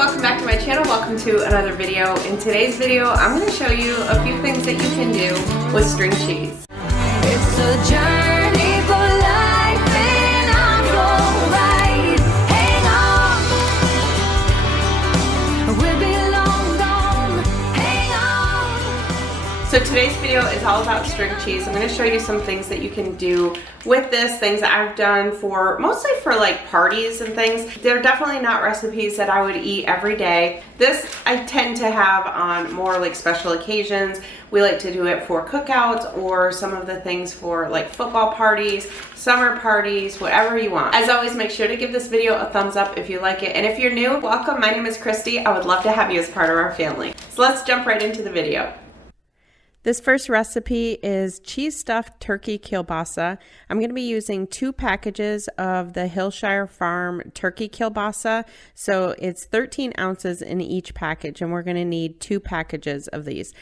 welcome back to my channel. Welcome to another video. In today's video, I'm going to show you a few things that you can do with string cheese. It's a journey for life and I'm your ride. Hang on, we'll be long gone. Hang on. So today's video is all about string cheese. I'm going to show you some things that you can do with this, things that I've done for mostly for like parties and things. They're definitely not recipes that I would eat every day. This I tend to have on more like special occasions. We like to do it for cookouts or some of the things for like football parties, summer parties, whatever you want. As always, make sure to give this video a thumbs up if you like it. And if you're new, welcome. My name is Kristi. I would love to have you as part of our family. So let's jump right into the video. This first recipe is cheese stuffed turkey kielbasa. I'm going to be using 2 packages of the Hillshire Farm turkey kielbasa. So it's 13 ounces in each package, and we're going to need 2 packages of these.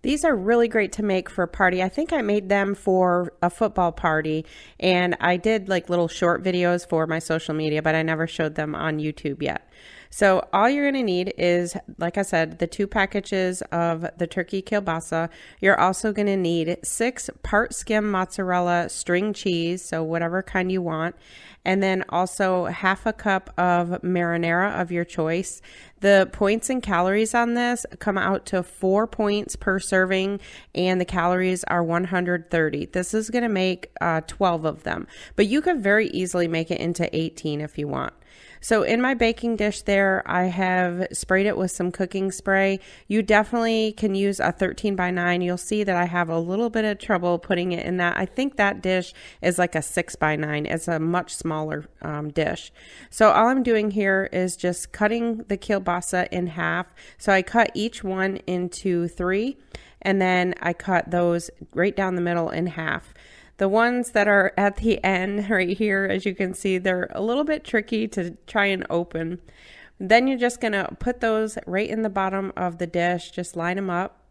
These are really great to make for a party. I think I made them for a football party, and I did like little short videos for my social media, but I never showed them on YouTube yet. So all you're going to need is, like I said, the 2 packages of the turkey kielbasa. You're also going to need 6 part skim mozzarella string cheese, so whatever kind you want, and then also half a cup of marinara of your choice. The points and calories on this come out to 4 points per serving, and the calories are 130. This is going to make 12 of them, but you could very easily make it into 18 if you want. So in my baking dish there, I have sprayed it with some cooking spray. You definitely can use a 13x9. You'll see that I have a little bit of trouble putting it in that. I think that dish is like a 6x9. It's a much smaller dish. So all I'm doing here is just cutting the kielbasa in half. So I cut each one into 3, and then I cut those right down the middle in half. The ones that are at the end right here, as you can see, they're a little bit tricky to try and open. Then you're just going to put those right in the bottom of the dish, just line them up.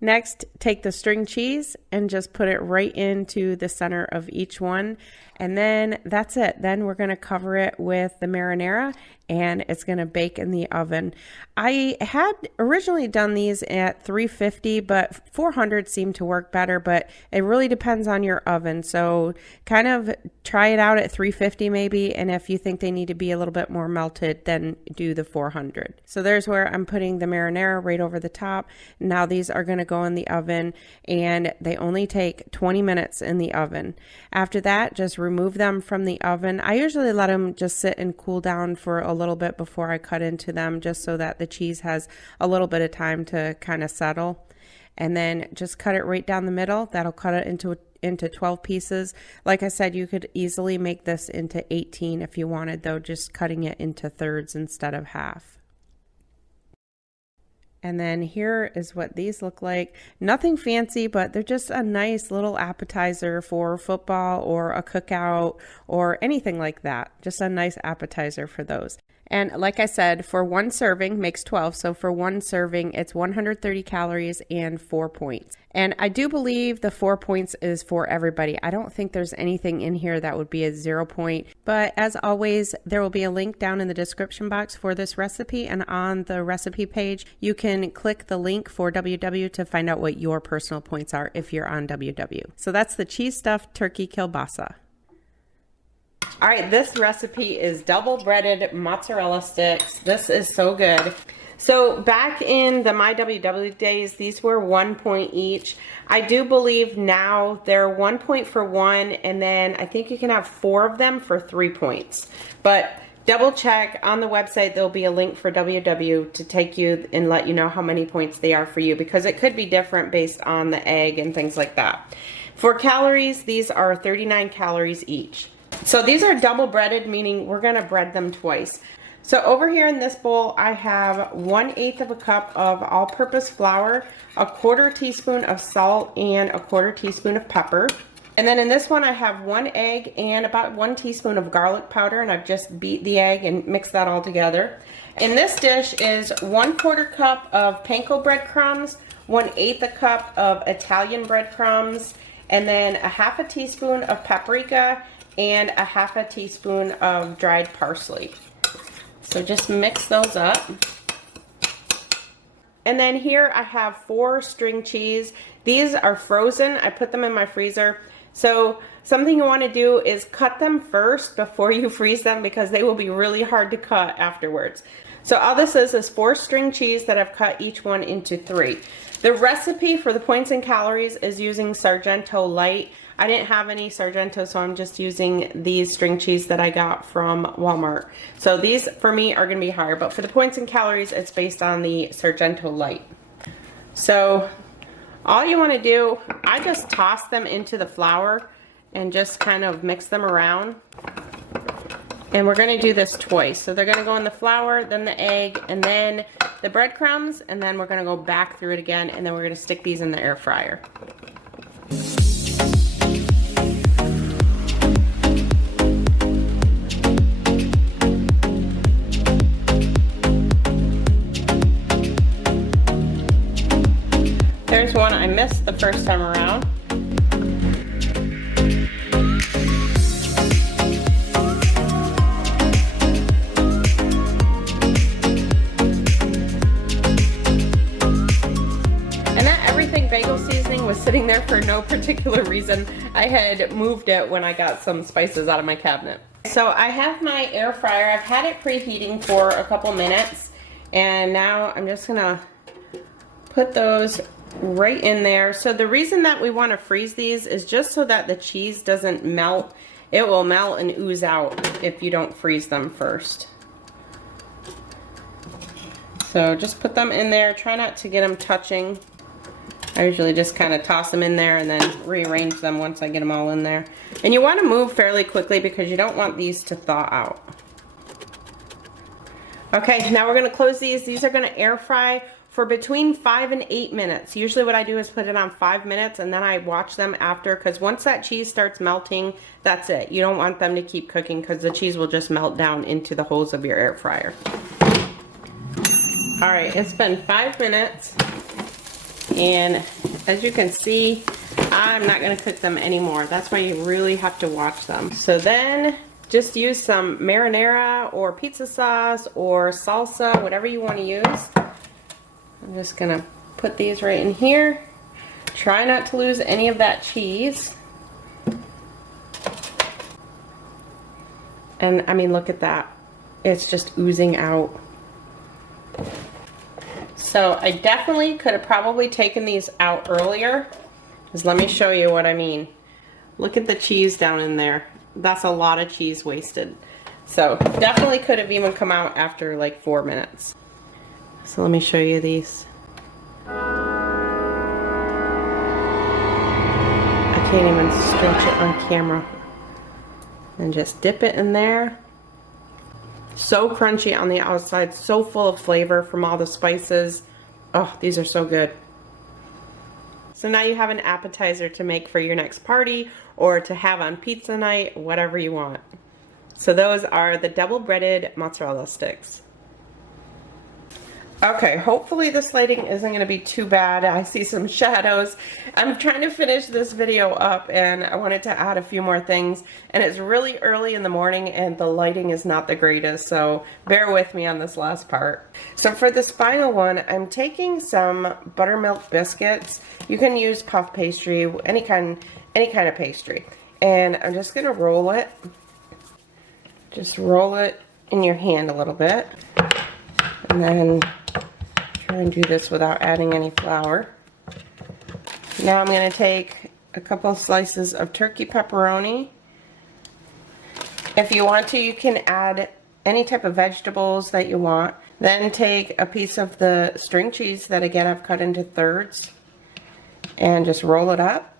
Next, take the string cheese and just put it right into the center of each one. And then that's it. Then we're going to cover it with the marinara, and it's going to bake in the oven. I had originally done these at 350, but 400 seemed to work better, but it really depends on your oven. So kind of try it out at 350 maybe, and if you think they need to be a little bit more melted, then do the 400. So there's where I'm putting the marinara right over the top. Now these are going to go in the oven, and they only take 20 minutes in the oven. After that, just remove them from the oven. I usually let them just sit and cool down for a little bit before I cut into them, just so that the cheese has a little bit of time to kind of settle. And then just cut it right down the middle. That'll cut it into 12 pieces. Like I said, you could easily make this into 18 if you wanted, though, just cutting it into thirds instead of half. And then here is what these look like. Nothing fancy, but they're just a nice little appetizer for football or a cookout or anything like that. Just a nice appetizer for those. And like I said, for 1 serving makes 12. So for 1 serving, it's 130 calories and 4 points. And I do believe the 4 points is for everybody. I don't think there's anything in here that would be a 0 point. But as always, there will be a link down in the description box for this recipe. And on the recipe page, you can click the link for WW to find out what your personal points are if you're on WW. So that's the cheese stuffed turkey kielbasa. All right, this recipe is double breaded mozzarella sticks. This is so good. So back in the My WW days, these were 1 point each. I do believe now they're 1 point for 1, and then I think you can have 4 of them for 3 points. But double check on the website. There'll be a link for WW to take you and let you know how many points they are for you, because it could be different based on the egg and things like that. For calories, these are 39 calories each. So these are double breaded, meaning we're going to bread them twice. So over here in this bowl, I have 1/8 of a cup of all-purpose flour, a 1/4 teaspoon of salt, and a 1/4 teaspoon of pepper. And then in this one, I have 1 egg and about 1 teaspoon of garlic powder, and I've just beat the egg and mixed that all together. In this dish is 1/4 cup of panko breadcrumbs, 1/8 a cup of Italian breadcrumbs, and then a 1/2 teaspoon of paprika, and a 1/2 teaspoon of dried parsley. So just mix those up. And then here I have 4 string cheese. These are frozen. I put them in my freezer. So something you want to do is cut them first before you freeze them, because they will be really hard to cut afterwards. So all this is 4 string cheese that I've cut each one into 3. The recipe for the points and calories is using Sargento Light. I didn't have any Sargento, so I'm just using these string cheese that I got from Walmart. So these for me are going to be higher, but for the points and calories, it's based on the Sargento Light. So all you want to do, I just toss them into the flour and just kind of mix them around. And we're going to do this twice. So they're going to go in the flour, then the egg, and then the breadcrumbs, and then we're going to go back through it again, and then we're going to stick these in the air fryer. There's one I missed the first time around. And that everything bagel seasoning was sitting there for no particular reason. I had moved it when I got some spices out of my cabinet. So I have my air fryer. I've had it preheating for a couple minutes, and now I'm just gonna put those right in there. So the reason that we want to freeze these is just so that the cheese doesn't melt. It will melt and ooze out if you don't freeze them first. So just put them in there. Try not to get them touching. I usually just kind of toss them in there and then rearrange them once I get them all in there. And you want to move fairly quickly because you don't want these to thaw out. Okay, now we're going to close these. These are going to air fry for between 5 and 8 minutes. Usually what I do is put it on 5 minutes and then I watch them after, because once that cheese starts melting, that's it. You don't want them to keep cooking because the cheese will just melt down into the holes of your air fryer. All right, it's been 5 minutes, and as you can see, I'm not gonna cook them anymore. That's why you really have to watch them. So then just use some marinara or pizza sauce or salsa, whatever you want to use. I'm just gonna put these right in here. Try not to lose any of that cheese. And I mean, look at that. It's just oozing out. So I definitely could have probably taken these out earlier. Just let me show you what I mean. Look at the cheese down in there. That's a lot of cheese wasted. So definitely could have even come out after like 4 minutes. So let me show you these. I can't even stretch it on camera. And just dip it in there. So crunchy on the outside, so full of flavor from all the spices. Oh, these are so good. So now you have an appetizer to make for your next party or to have on pizza night, whatever you want. So those are the double breaded mozzarella sticks. Okay, hopefully this lighting isn't going to be too bad. I see some shadows. I'm trying to finish this video up and I wanted to add a few more things. And it's really early in the morning and the lighting is not the greatest, so bear with me on this last part. So for this final one, I'm taking some buttermilk biscuits. You can use puff pastry, any kind of pastry. And I'm just going to roll it. Just roll it in your hand a little bit. And then try and do this without adding any flour. Now I'm going to take a couple slices of turkey pepperoni. If you want to, you can add any type of vegetables that you want. Then take a piece of the string cheese that again I've cut into thirds and just roll it up.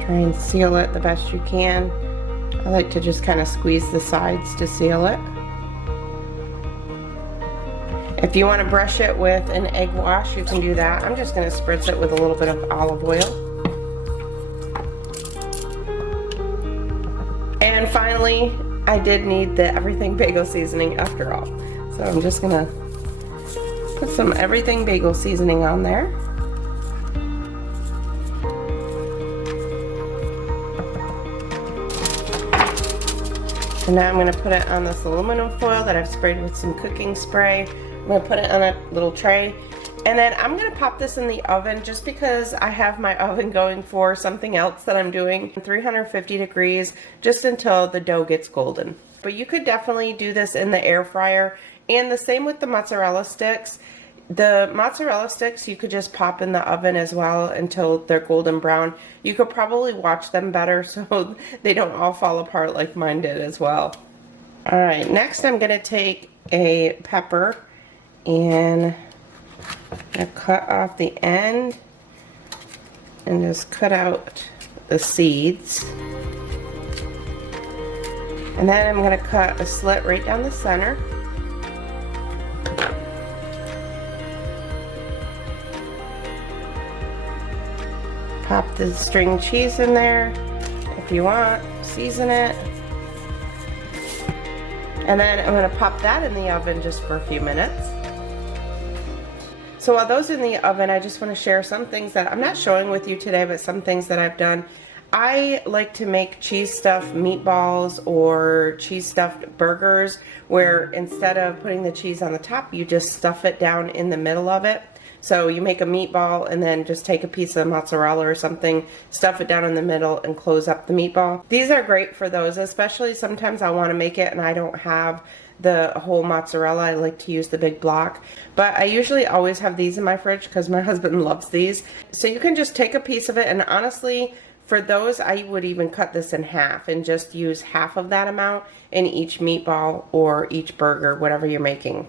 Try and seal it the best you can. I like to just kind of squeeze the sides to seal it. If you want to brush it with an egg wash, you can do that. I'm just going to spritz it with a little bit of olive oil. And finally, I did need the everything bagel seasoning after all. So I'm just going to put some everything bagel seasoning on there. And now I'm going to put it on this aluminum foil that I've sprayed with some cooking spray. I'm going to put it on a little tray. And then I'm going to pop this in the oven just because I have my oven going for something else that I'm doing. 350 degrees just until the dough gets golden. But you could definitely do this in the air fryer. And the same with the mozzarella sticks. The mozzarella sticks you could just pop in the oven as well until they're golden brown. You could probably watch them better so they don't all fall apart like mine did as well. Alright, next I'm going to take a pepper and cut off the end and just cut out the seeds. And then I'm going to cut a slit right down the center. Pop the string cheese in there if you want, season it. And then I'm going to pop that in the oven just for a few minutes. So while those are in the oven, I just want to share some things that I'm not showing with you today, but some things that I've done. I like to make cheese stuffed meatballs or cheese stuffed burgers where instead of putting the cheese on the top, you just stuff it down in the middle of it. So you make a meatball and then just take a piece of mozzarella or something, stuff it down in the middle and close up the meatball. These are great for those, especially sometimes I want to make it and I don't have the whole mozzarella. I like to use the big block, but I usually always have these in my fridge because my husband loves these. So you can just take a piece of it, and honestly for those I would even cut this in half and just use half of that amount in each meatball or each burger, whatever you're making.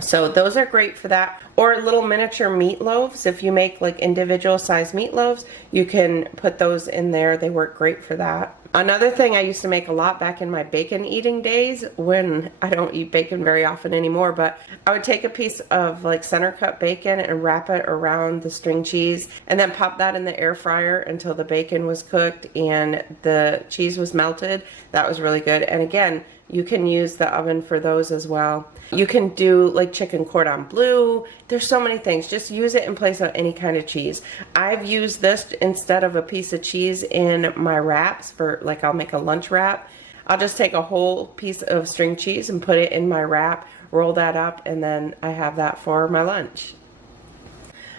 So those are great for that. Or little miniature meatloaves. If you make like individual size meatloaves, you can put those in there. They work great for that. Another thing I used to make a lot back in my bacon eating days, when I don't eat bacon very often anymore, but I would take a piece of like center cut bacon and wrap it around the string cheese and then pop that in the air fryer until the bacon was cooked and the cheese was melted. That was really good. And again, you can use the oven for those as well. You can do like chicken cordon bleu. There's so many things. Just use it in place of any kind of cheese. I've used this instead of a piece of cheese in my wraps for like I'll make a lunch wrap. I'll just take a whole piece of string cheese and put it in my wrap, roll that up, and then I have that for my lunch.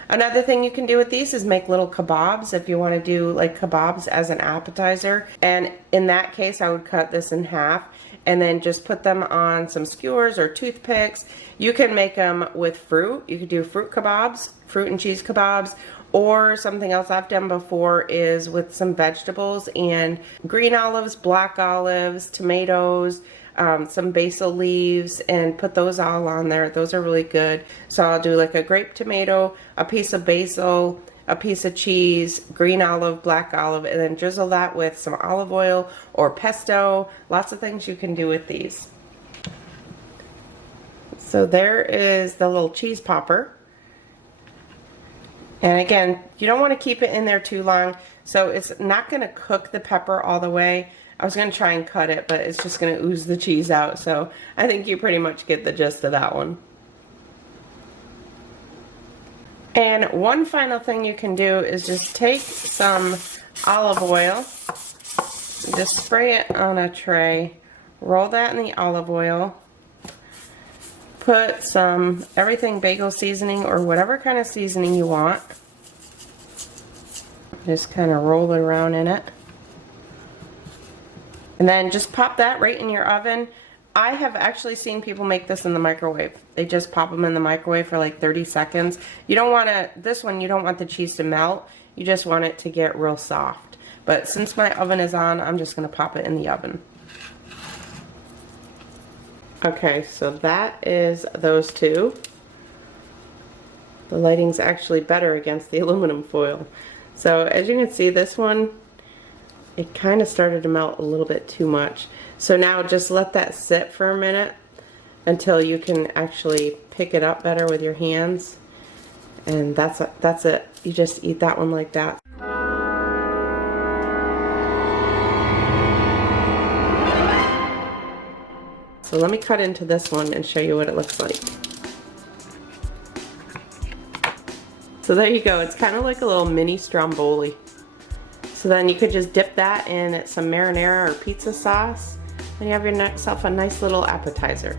Another thing you can do with these is make little kebabs if you want to do like kebabs as an appetizer. And in that case, I would cut this in half and then just put them on some skewers or toothpicks. You can make them with fruit. You could do fruit kebabs, fruit and cheese kebabs, or something else I've done before is with some vegetables and green olives, black olives, tomatoes, some basil leaves, and put those all on there. Those are really good. So I'll do like a grape tomato, a piece of basil, a piece of cheese, green olive, black olive, and then drizzle that with some olive oil or pesto. Lots of things you can do with these. So there is the little cheese popper. And again, you don't want to keep it in there too long, so it's not going to cook the pepper all the way. I was going to try and cut it, but it's just going to ooze the cheese out, so I think you pretty much get the gist of that one. And one final thing you can do is just take some olive oil, just spray it on a tray, roll that in the olive oil, put some everything bagel seasoning or whatever kind of seasoning you want, just kind of roll it around in it. And then just pop that right in your oven. I have actually seen people make this in the microwave. They just pop them in the microwave for like 30 seconds. You don't want to, this one you don't want the cheese to melt. You just want it to get real soft. But since my oven is on, I'm just going to pop it in the oven. Okay, so that is those two. The lighting's actually better against the aluminum foil. So as you can see, this one, it kind of started to melt a little bit too much. So now just let that sit for a minute until you can actually pick it up better with your hands. And that's it. You just eat that one like that. So let me cut into this one and show you what it looks like. So there you go. It's kind of like a little mini stromboli. So then you could just dip that in some marinara or pizza sauce, and you have yourself a nice little appetizer.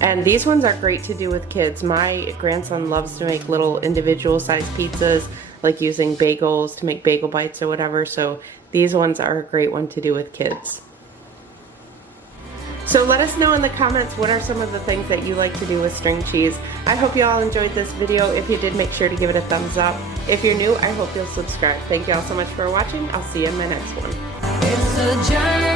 And these ones are great to do with kids. My grandson loves to make little individual sized pizzas, like using bagels to make bagel bites or whatever, so these ones are a great one to do with kids. So let us know in the comments what are some of the things that you like to do with string cheese. I hope you all enjoyed this video. If you did, make sure to give it a thumbs up. If you're new, I hope you'll subscribe. Thank you all so much for watching. I'll see you in my next one. It's a journey.